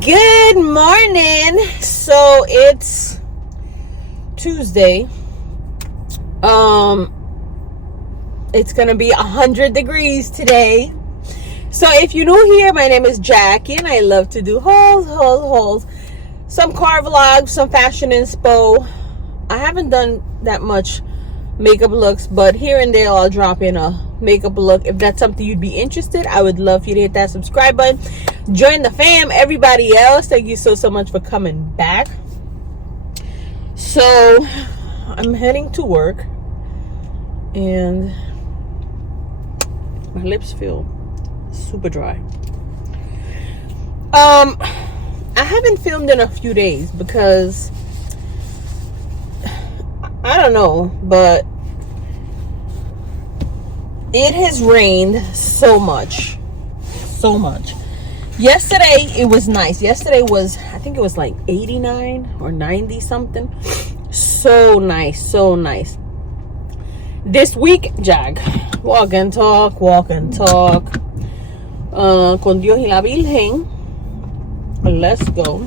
Good morning. So it's Tuesday. It's gonna be 100 degrees today. So if you're new here, my name is Jackie and I love to do hauls, some car vlogs, some fashion inspo. I haven't done that much makeup looks, but here and there I'll drop in a makeup look. If that's something you'd be interested, I would love for you to hit that subscribe button. Join the fam. Everybody else, thank you so much for coming back. So I'm heading to work and my lips feel super dry. I haven't filmed in a few days because I don't know, but it has rained so much. Yesterday it was nice. Yesterday was, I think it was like 89 or 90 something. So nice. This week, Jag, walk and talk. Con Dios y la Virgen. Let's go.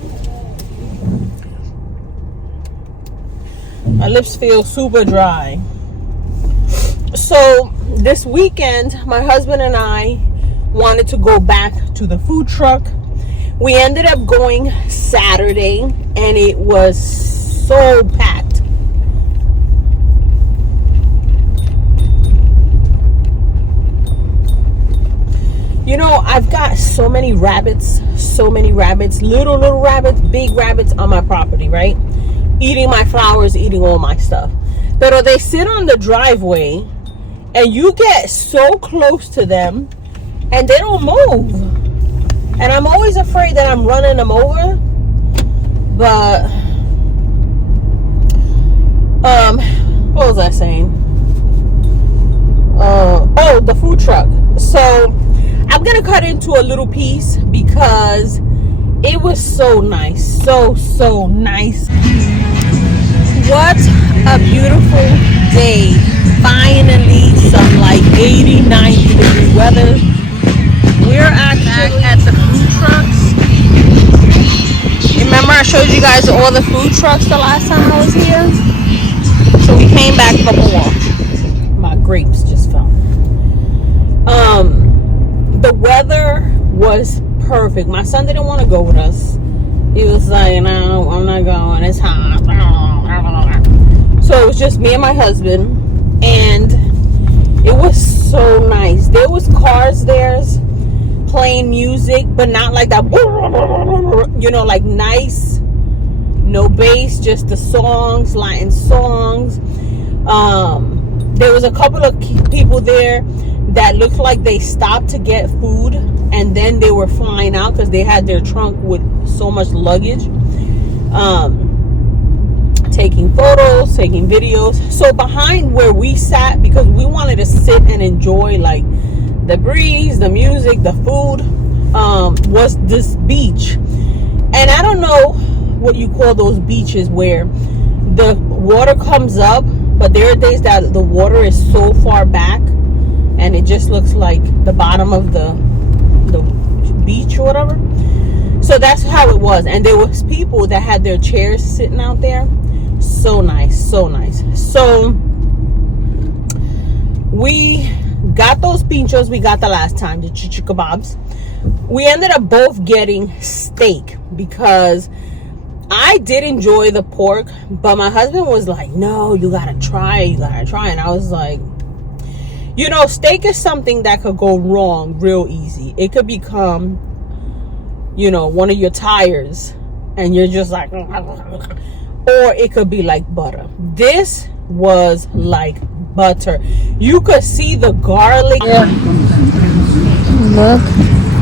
My lips feel super dry. So this weekend, my husband and I wanted to go back to the food truck. We ended up going Saturday and it was so packed. You know, I've got so many rabbits, little rabbits, big rabbits on my property, right? Eating my flowers, eating all my stuff. But they sit on the driveway and you get so close to them and they don't move. And I'm always afraid that I'm running them over. But, what was I saying? Oh, the food truck. So, I'm going to cut into a little piece because it was so nice. So nice. What a beautiful day. Finally, some like 80, 90 degree weather. We're actually at the food trucks. Remember I showed you guys all the food trucks the last time I was here? So we came back for more. My grapes just fell. The weather was perfect. My son didn't want to go with us. He was like, no, I'm not going. It's hot. So it was just me and my husband. And it was so nice. There was cars there playing music, but not like that, you know, like nice, no bass, just the songs, Latin songs. There was a couple of people there that looked like they stopped to get food and then they were flying out because they had their trunk with so much luggage. Taking photos, taking videos. So behind where we sat, because we wanted to sit and enjoy like the breeze, the music, the food, was this beach. And I don't know what you call those beaches where the water comes up, but there are days that the water is so far back and it just looks like the bottom of the beach or whatever. So that's how it was. And there was people that had their chairs sitting out there. So nice. So we got those pinchos we got the last time, the chichi kebabs. We ended up both getting steak because I did enjoy the pork, but my husband was like, no, you gotta try. And I was like, you know, steak is something that could go wrong real easy. It could become, you know, one of your tires and you're just like, or it could be like butter. This was like butter. You could see the garlic. Look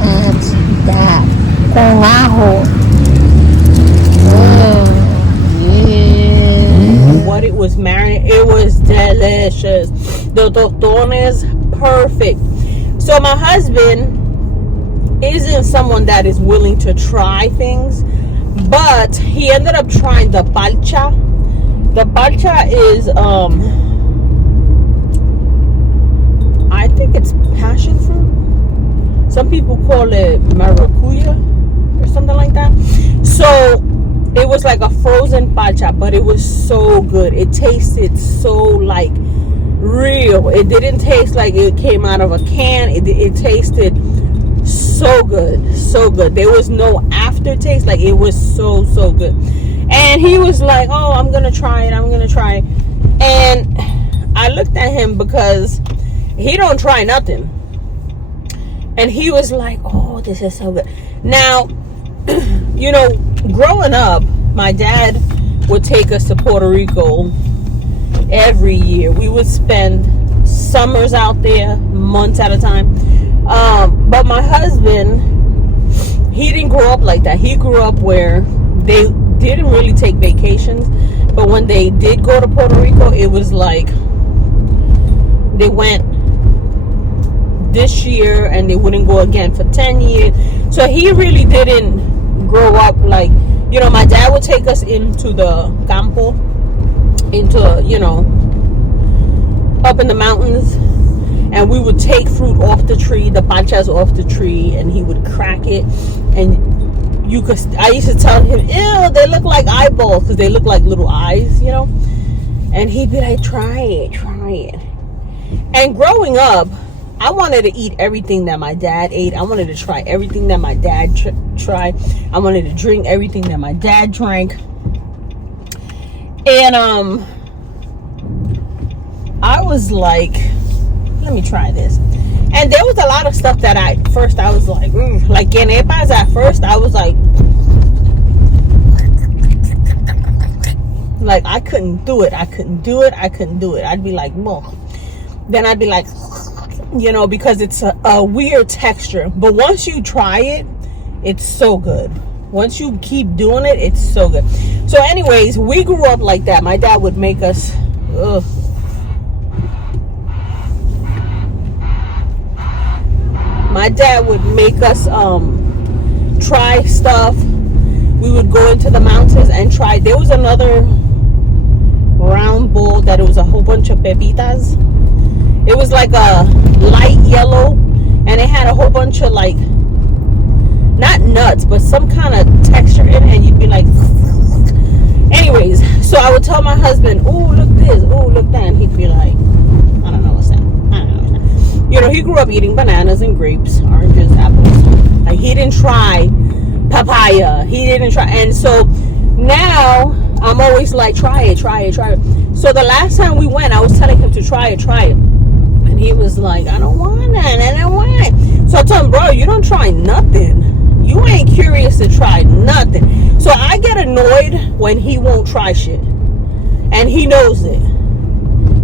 at that. Con ajo. Oh, yeah. What it was marinated, it was delicious. The tostones, perfect. So my husband isn't someone that is willing to try things, but he ended up trying the palcha The pacha is I think it's passion fruit. Some people call it maracuya or something like that. So it was like a frozen pacha, but it was so good. It tasted so like real. It didn't taste like it came out of a can. It tasted so good, so good. There was no aftertaste. Like, it was so good. And he was like, oh, I'm gonna try it, and I looked at him because he don't try nothing, and he was like, oh, this is so good. Now, you know, growing up, my dad would take us to Puerto Rico every year. We would spend summers out there, months at a time. But my husband, he didn't grow up like that. He grew up where they didn't really take vacations, but when they did go to Puerto Rico, it was like they went this year and they wouldn't go again for 10 years. So he really didn't grow up like, you know, my dad would take us into the campo, into, you know, up in the mountains, and we would take fruit off the tree, the panchas off the tree, and he would crack it, and I used to tell him, ew, they look like eyeballs, because they look like little eyes, you know, and he'd be like, try it. And growing up, I wanted to eat everything that my dad ate. I wanted to try everything that my dad tried. I wanted to drink everything that my dad drank. And I was like, let me try this. And there was a lot of stuff that I was like, like Genepas at first, I was like I couldn't do it. I'd be like, whoa. Then I'd be like, you know, because it's a weird texture. But once you try it, it's so good. Once you keep doing it, it's so good. So anyways, we grew up like that. My dad would make us, try stuff. We would go into the mountains and try. There was another round bowl that it was a whole bunch of pepitas. It was like a light yellow, and it had a whole bunch of, like, not nuts, but some kind of texture in it, and you'd be like, anyways, so I would tell my husband, oh, look this, oh, look that, and he'd be like, I don't know what's that. You know, he grew up eating bananas and grapes, oranges, apples. Like, he didn't try papaya. He didn't try. And so now I'm always like, try it. So the last time we went, I was telling him to try it. And he was like, I don't want it. So I told him, bro, you don't try nothing. You ain't curious to try nothing. So I get annoyed when he won't try shit. And he knows it.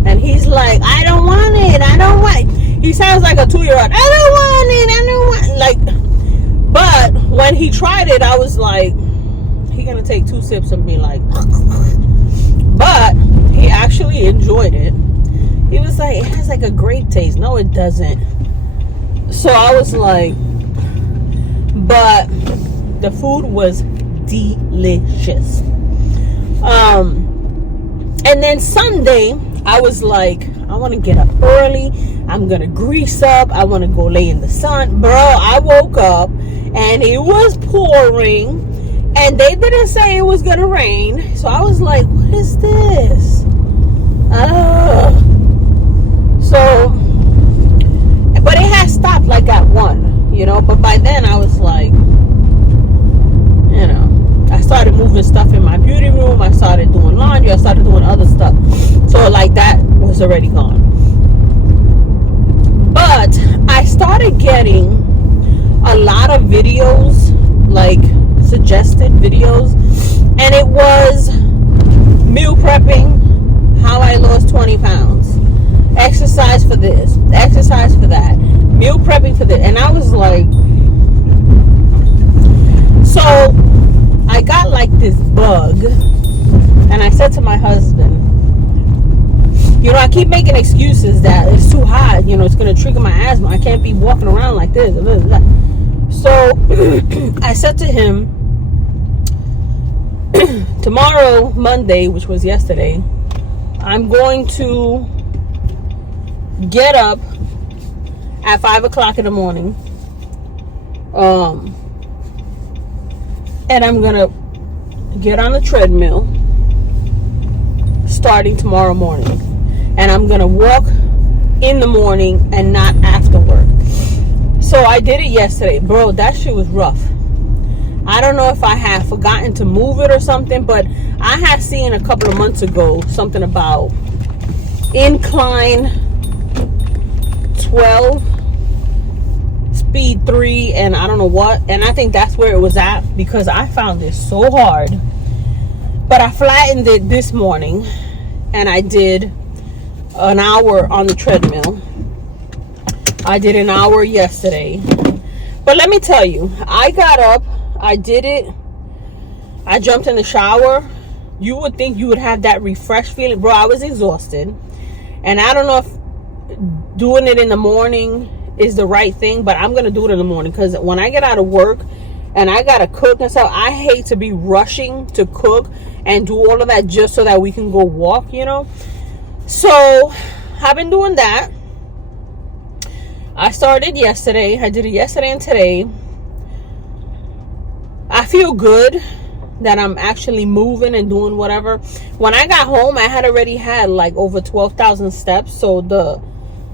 And he's like, I don't want it. He sounds like a 2-year-old. I don't want it. Like, but when he tried it, I was like, he gonna take 2 sips and be like, but he actually enjoyed it. He was like, it has like a grape taste. No, it doesn't. So I was like, but the food was delicious. And then Sunday, I was like, I want to get up early. I'm going to grease up. I want to go lay in the sun. Bro, I woke up and it was pouring, and they didn't say it was going to rain. So I was like, what is this? So, but it had stopped like at 1, you know, but by then I was like, you know, I started moving stuff in my beauty room. I started doing laundry. I started doing other stuff. So like that was already gone. But I started getting a lot of videos, like suggested videos, and it was meal prepping, how I lost 20 pounds, exercise for this, exercise for that, meal prepping for this. And I was like, so I got like this bug, and I said to my husband, you know, I keep making excuses that it's too hot, you know, it's going to trigger my asthma. I can't be walking around like this. So I said to him, tomorrow, Monday, which was yesterday, I'm going to get up at 5 o'clock in the morning. And I'm gonna get on the treadmill starting tomorrow morning. And I'm gonna walk in the morning and not after work. So I did it yesterday. Bro, that shit was rough. I don't know if I had forgotten to move it or something, but I had seen a couple of months ago something about incline 12, speed 3, and I don't know what. And I think that's where it was at, because I found it so hard. But I flattened it this morning, and I did an hour on the treadmill. I did an hour yesterday. But let me tell you, I got up, I did it, I jumped in the shower. You would think you would have that refreshed feeling. Bro, I was exhausted. And I don't know if doing it in the morning is the right thing, but I'm going to do it in the morning, because when I get out of work and I got to cook and stuff, I hate to be rushing to cook and do all of that just so that we can go walk, you know. So I've been doing that. I started yesterday. I did it yesterday and today. I feel good that I'm actually moving and doing whatever. When I got home, I had already had like over 12,000 steps. So the,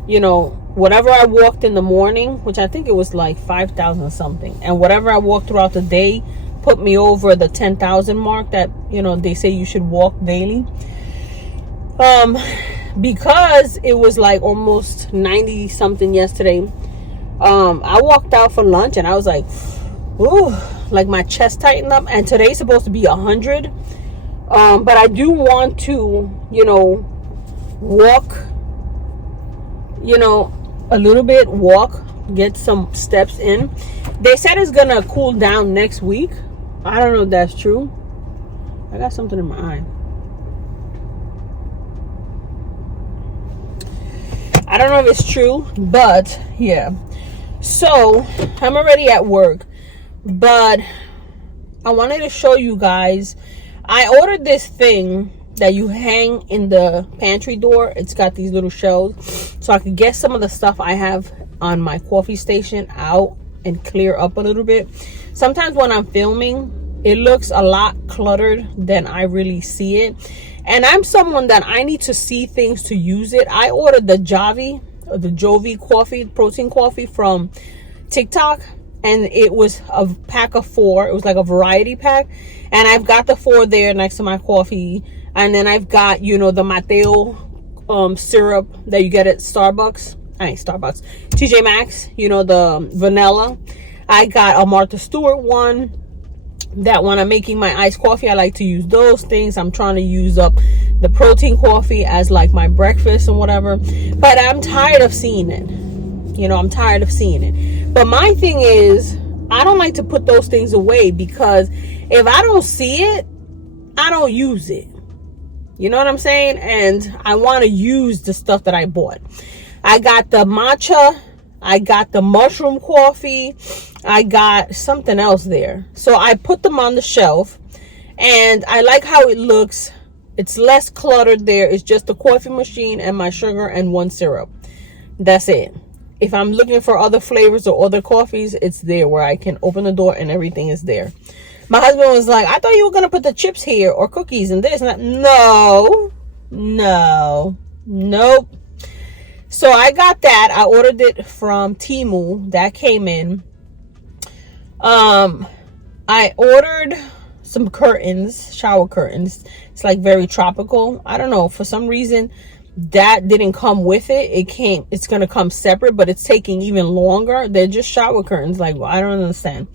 you know, whatever I walked in the morning, which I think it was like 5,000 something, and whatever I walked throughout the day put me over the 10,000 mark that, you know, they say you should walk daily. Because it was like almost 90 something yesterday. I walked out for lunch and I was like, ooh, like my chest tightened up. And today's supposed to be 100. But I do want to, you know, walk, you know, a little bit, walk, get some steps in. They said it's gonna cool down next week. I don't know if that's true. I got something in my eye. I don't know if it's true, but yeah. So I'm already at work, but I wanted to show you guys. I ordered this thing that you hang in the pantry door. It's got these little shelves, so I could get some of the stuff I have on my coffee station out and clear up a little bit. Sometimes when I'm filming, it looks a lot cluttered than I really see it. And I'm someone that I need to see things to use it. I ordered the Jovi coffee, protein coffee from TikTok, and it was a pack of 4. It was like a variety pack, and I've got the 4 there next to my coffee. And then I've got, you know, the Mateo syrup that you get at Starbucks. TJ Maxx, you know, the vanilla. I got a Martha Stewart one that when I'm making my iced coffee, I like to use those things. I'm trying to use up the protein coffee as like my breakfast and whatever. But I'm tired of seeing it. You know, I'm tired of seeing it. But my thing is, I don't like to put those things away, because if I don't see it, I don't use it. You know what I'm saying? And I want to use the stuff that I bought. I got the matcha. I got the mushroom coffee. I got something else there. So I put them on the shelf, and I like how it looks. It's less cluttered there. It's just the coffee machine and my sugar and 1 syrup. That's it. If I'm looking for other flavors or other coffees, it's there where I can open the door and everything is there. My husband was like, I thought you were going to put the chips here or cookies and this and that. No, nope. So I got that. I ordered it from TEMU. That came in. I ordered some curtains, shower curtains. It's like very tropical. I don't know. For some reason, that didn't come with it. It's going to come separate, but it's taking even longer. They're just shower curtains. Like, I don't understand.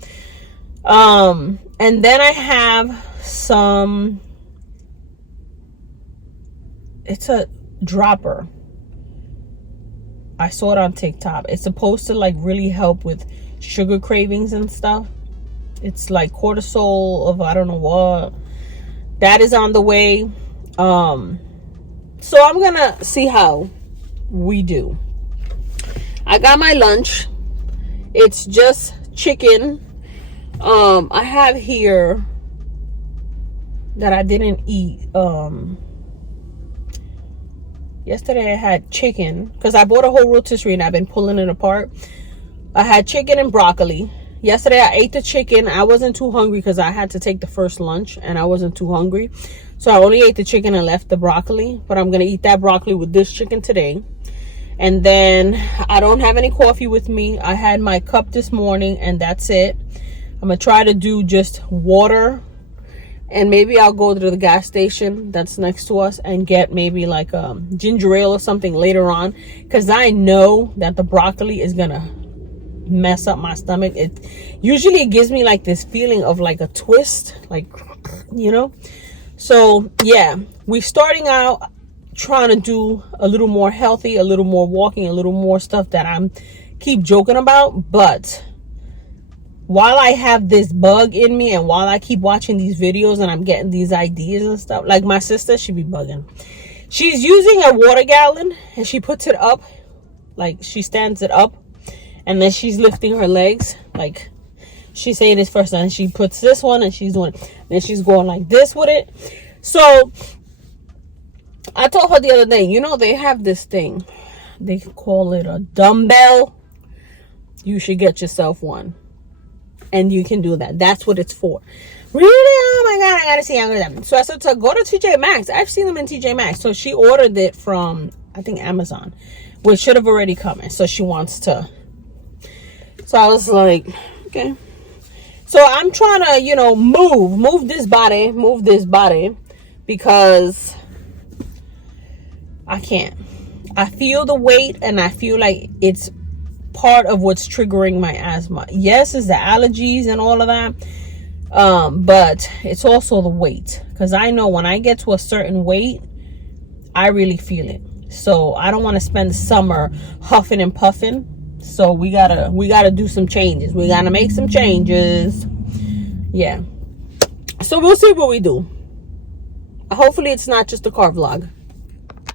And then I have some, it's a dropper. I saw it on TikTok. It's supposed to like really help with sugar cravings and stuff. It's like cortisol of I don't know what. That is on the way. So I'm gonna see how we do. I got my lunch. It's just chicken. I have here that I didn't eat. Yesterday I had chicken because I bought a whole rotisserie and I've been pulling it apart. I had chicken and broccoli. Yesterday I ate the chicken. I wasn't too hungry because I had to take the first lunch and I wasn't too hungry. So I only ate the chicken and left the broccoli. But I'm going to eat that broccoli with this chicken today. And then I don't have any coffee with me. I had my cup this morning and that's it. I'm going to try to do just water. And maybe I'll go to the gas station that's next to us and get maybe like a ginger ale or something later on. Because I know that the broccoli is going to mess up my stomach. It usually gives me like this feeling of like a twist. Like, you know. So, yeah. We're starting out trying to do a little more healthy, a little more walking, a little more stuff that I'm keep joking about. But while I have this bug in me and while I keep watching these videos and I'm getting these ideas and stuff, like my sister, she be bugging. She's using a water gallon and she puts it up, like she stands it up and then she's lifting her legs. Like she's saying this first and she puts this one and she's doing it. Then she's going like this with it. So I told her the other day, you know, they have this thing. They call it a dumbbell. You should get yourself one. And you can do that. That's what it's for. Really? Oh my God, I gotta see how good. So I said to go to TJ Maxx. I've seen them in TJ Maxx. So she ordered it from, I think, Amazon, which should have already come in. So she wants to. So I was like, okay. So I'm trying to, you know, move this body because I can't. I feel the weight and I feel like it's part of what's triggering my asthma. Yes, it's the allergies and all of that, but it's also the weight, because I know when I get to a certain weight I really feel it. So I don't want to spend the summer huffing and puffing. So we gotta do some changes. We gotta make some changes. Yeah, so we'll see what we do. Hopefully it's not just a car vlog.